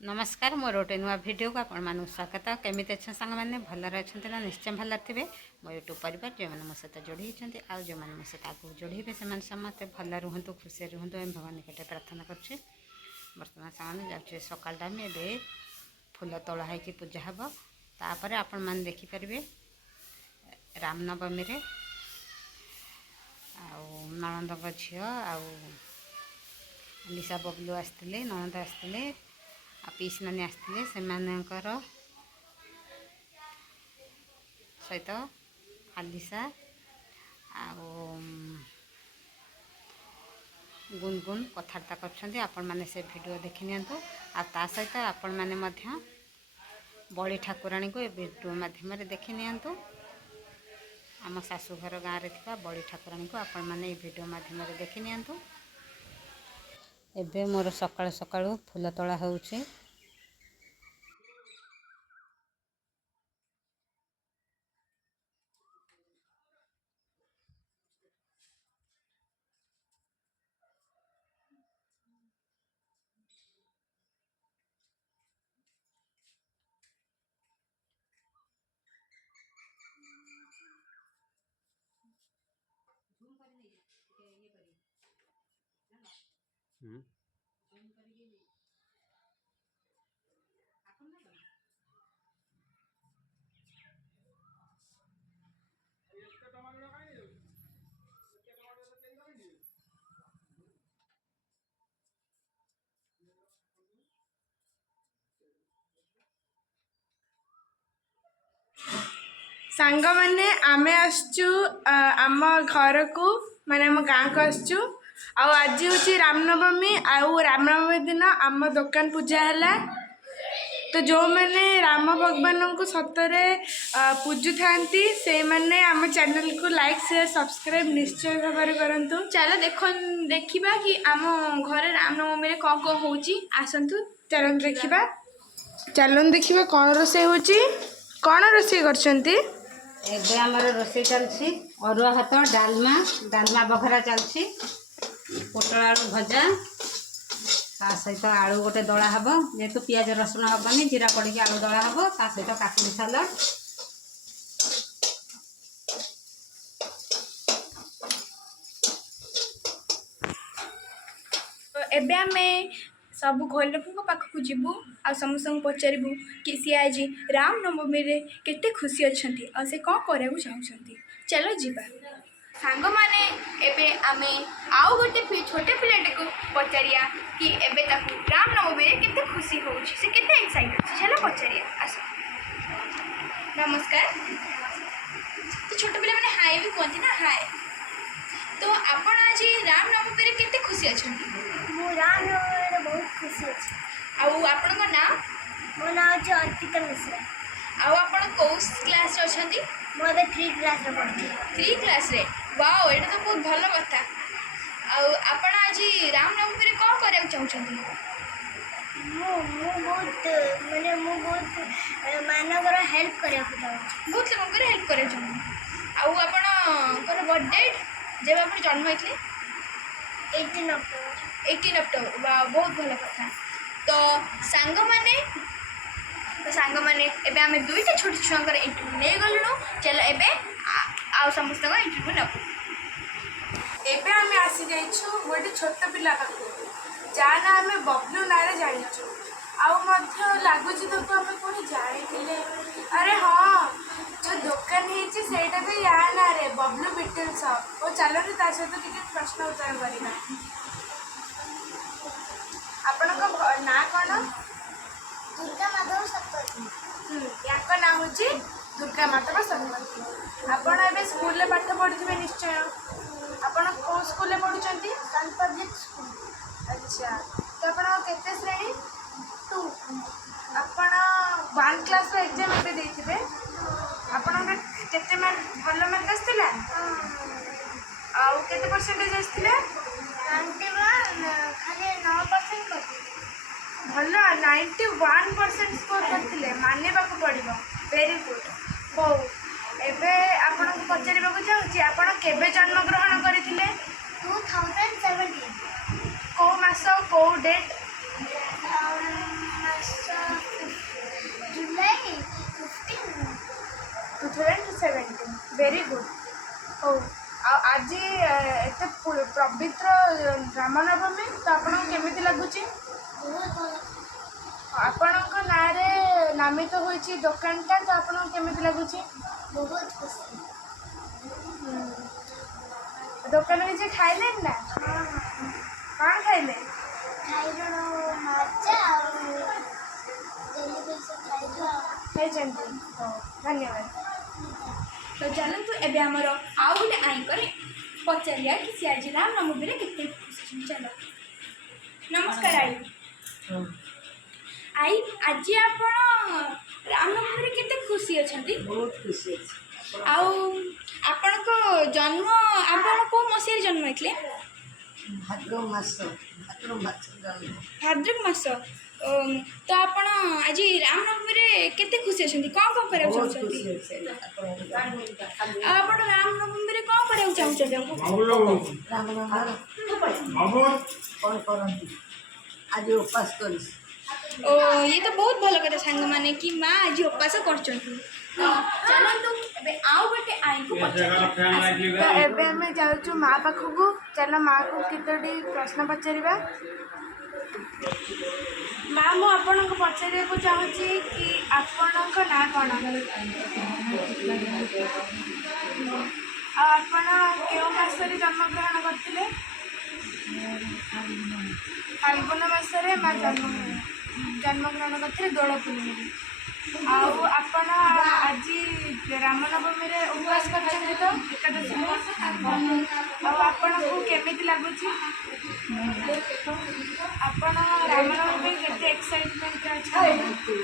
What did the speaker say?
नमस्कार मोर गोटे नुआ भिडियो को आपण मानक स्वागत। केमी अच्छा सांग मैंने भलर अच्छा ना निश्चय भलर थे। मो यूट्यूब परिवार जो मैंने मो सहित जोड़ी होती आउ जो मैंने मो सहित आगे जोड़े से समस्ते भल रुहतु खुशी रुहतु एम भगवान निकट प्रार्थना करुच्छे। बर्तमान सामने जाऊँ सकाल टाइम ए फूल तोड़ा है पूजा हम तापर आपण मैंने देखिपारे रामनवमी नणंद झी लिसा बबलू आसते नणंद आसते पीस नानी आसते सहित आलिसा गुनगुन कथबार्ता कर आपण मैंने से वीडियो देखि नियंतु आ सहित आपण मैंने बड़ी ठाकुराणी को वीडियो माध्यम देखि नियंतु। आम शाशुघर गाँव में थी बड़ी ठाकुराणी को आपण मैंने वीडियो माध्यम देखि नियंतु। एबे मोर सकाळु सकाळु फूल तोड़ा होउछि। सांग माने आमे आसचु आम घर को माने आम गाँ को आसचु आज हूँ रामनवमी रामनवमी दिन आम दुकान पूजा है। तो जो मैंने राम भगवान को सतरे पूजु थांती से माने आम चैनल को लाइक शेयर सब्सक्राइब निश्चय भाव करंतु। चलो देखिबा कि आम घर रामनवमी कौन कौन होची आसंतु चलन देखिबा। चलन देखिबा कौन रोसे होची कौन रोसे करछंती। एबे आमर रोसे चलछि अरुआ भात डालमा बघरा चलछि पोटल आलू भजा ता सहित आलू गोटे दला हब जेहेतु पियाज रसुण हबनी जीरा पड़ी आलू दला हब ता सहित काकुड़ी सालाड एबे आमे सब घर लोक पाखक जीवु आ समस्त पचारू कि सी आज रामनवमी केते खुशी अच्छा और से कौन करा चाहते। चलो जीवा सांग माने एबे आमे आउ गोटे छोटे पिलाटे को पचारिया कि एबे ताकू रामनवमी केते खुशी होउछि से केते एक्साइटेड अछि। चलो पचारिया आस। नमस्कार। तो छोटे पिला माने हाय भी कहते ना हाय। तो आपण आज रामनवमी केते खुशी अछंती। मो रामनवमी बहुत खुशी अच्छे। आउ आपन नाम मो नाम अछि अर्पिता मिश्रा। आउ आपण को क्लास रे अछंती। मो अबे 3 क्लास रे पढ़ी। 3 क्लास रे वाओ एटा तो बहुत भलो कथा। आउ आपण आज रामनवमी रे कोन करे चाहछंती। मो बहुत मानवर हेल्प करे चाहछी। बहुत लोगन करे हेल्प करे चाहछी। आउ आपण कोन बर्थडे जब आपण जन्म होइतले 18 अक्टोबर वाह बहुत भलो कथा। तो सांग माने एबे आमे दुईटा छोट छुआंकर इंटरव्यू नै गलनु। चलो एबे आ समस्त को इंटरव्यू नबु। एबे आमे आसी जाइछु गोटे छोट पिला पाखु जा ना आमे बबलू नारे जानिछु आउ मध्य लागुछि तो आमे कोनी जाइथिले। अरे हां जो दुकान हेछि सेटा भी या ना रे बबलू मिटल शॉप ओ चलो रे ता सहित टिके प्रश्न उत्तर करिना। आपण को ना कोन दुर्गा माधव सप्तती। याक ना होची दुर्गा माधव सप्तती। आपण एबे स्कूल ले पाठ पढिथिबे निश्चय। आपण को स्कूल ले पढुचंती। सन पब्लिक स्कूल। अच्छा तो आपण केते श्रेणी 2। आपण 1 क्लास रो एग्जाम एबे देथिबे। आपण केते मार्क भलो मार्क आस्तिला आ केते परसेंटेज आस्तिला 91 खाली 9% करती। भलो 91% स्कोर करथिले माने बाको पड़िबो वेरी गुड। हो एबे आपण को पचारिबा को चाहूची आपण केबे जन्म ग्रहण करिथिले 2017। को मास को डेट मास ପବିତ୍ର ରାମନବମୀ ତ ଆପଣଙ୍କୁ କେମିତି ଲାଗୁଛି? ବହୁତ ଭଲ। ଆପଣଙ୍କ ନାଁରେ ନାମିତ ହୋଇଛି ଦୋକାନଟା ତ ଆପଣଙ୍କୁ କେମିତି ଲାଗୁଛି? ବହୁତ ଖୁସି। ଦୋକାନରେ କିଛି ଖାଇଲେନି ନା? କ'ଣ ଖାଇଲେ? ଖାଇଲୁ ମାଜା ଆଉ ଜେଲି ଖାଇଲୁ ଆଉ। ଖାଇଛନ୍ତି? ଧନ୍ୟବାଦ। ତ ଚାଲନ୍ତୁ ଏବେ ଆମର ଆଉ ଗୋଟେ ଆଈଙ୍କର ପଚାରିବା କି ସେ ଆଜି ରାମନବମୀରେ କେତେ ଖୁସି ଅଛନ୍ତି। ଚାଲ। ନମସ୍କାର ଆଈ। ଆଈ ଆଜି ଆପଣ ରାମନବମୀରେ କେତେ ଖୁସି ଅଛନ୍ତି? ବହୁତ ଖୁସି ଅଛି। ଆଉ ଆପଣଙ୍କ ଜନ୍ମ ଆପଣ କେଉଁ ମସିହାରେ ଜନ୍ମ ହେଇଥିଲେ? ଭାଦ୍ରବ ମାସ ଜନ୍ମ। ଭାଦ୍ରବ ମାସ। ତ ଆପଣ ଆଜି ରାମନବମୀରେ କେତେ ଖୁସି ଅଛନ୍ତି? କ'ଣ କ'ଣ କରିବାକୁ ବହୁତ ଚାହୁଁଛନ୍ତି? ଖୁସି ଅଛି। ଆଉ ଆପଣ ରାମନବମୀରେ କ'ଣ କରିବାକୁ ଚାହୁଁଛନ୍ତି? ରାମନବମୀ କ'ଣ କରନ୍ତି? ଆଜି ଉପାସ କରିଛି। ଓ ଇଏ ତ ବହୁତ ଭଲ କଥା ସାଙ୍ଗମାନେ କି ମା ଆଜି ଉପାସ କରୁଛନ୍ତି। ଚାଲନ୍ତୁ ଏବେ ଆଉ ଗୋଟେ ଆଈଙ୍କୁ ପଚାରିବା। ତ ଏବେ ଆମେ ଯାଉଛୁ ମା ପାଖକୁ। ଚାଲ ମାଆକୁ କେତୋଟି ପ୍ରଶ୍ନ ପଚାରିବା। ମା ମୁଁ ଆପଣଙ୍କୁ ପଚାରିବାକୁ ଚାହୁଁଛି କି ଆପଣଙ୍କ ନାଁ କ'ଣ? ଆଉ ଆପଣ କେଉଁ ମାସରେ ଜନ୍ମଗ୍ରହଣ କରିଥିଲେ? ଫାଲ୍ଗୁନ ମାସରେ ମା ଜନ୍ମଗ୍ରହଣ କରିଥିଲେ ଦୋଳ ପୂର୍ଣ୍ଣିମାରେ। ଆଉ ଆପଣ ଆଜି ରାମନବମୀରେ ଉପବାସ କରିଛନ୍ତି ତ ଏକାଦଶୀ ଉପବାସ? ଆଉ ଆପଣଙ୍କୁ କେମିତି ଲାଗୁଛି? ଆପଣ ରାମନବମୀ କେତେ ଏକ୍ସାଇଟମେଣ୍ଟ ଅଛନ୍ତି?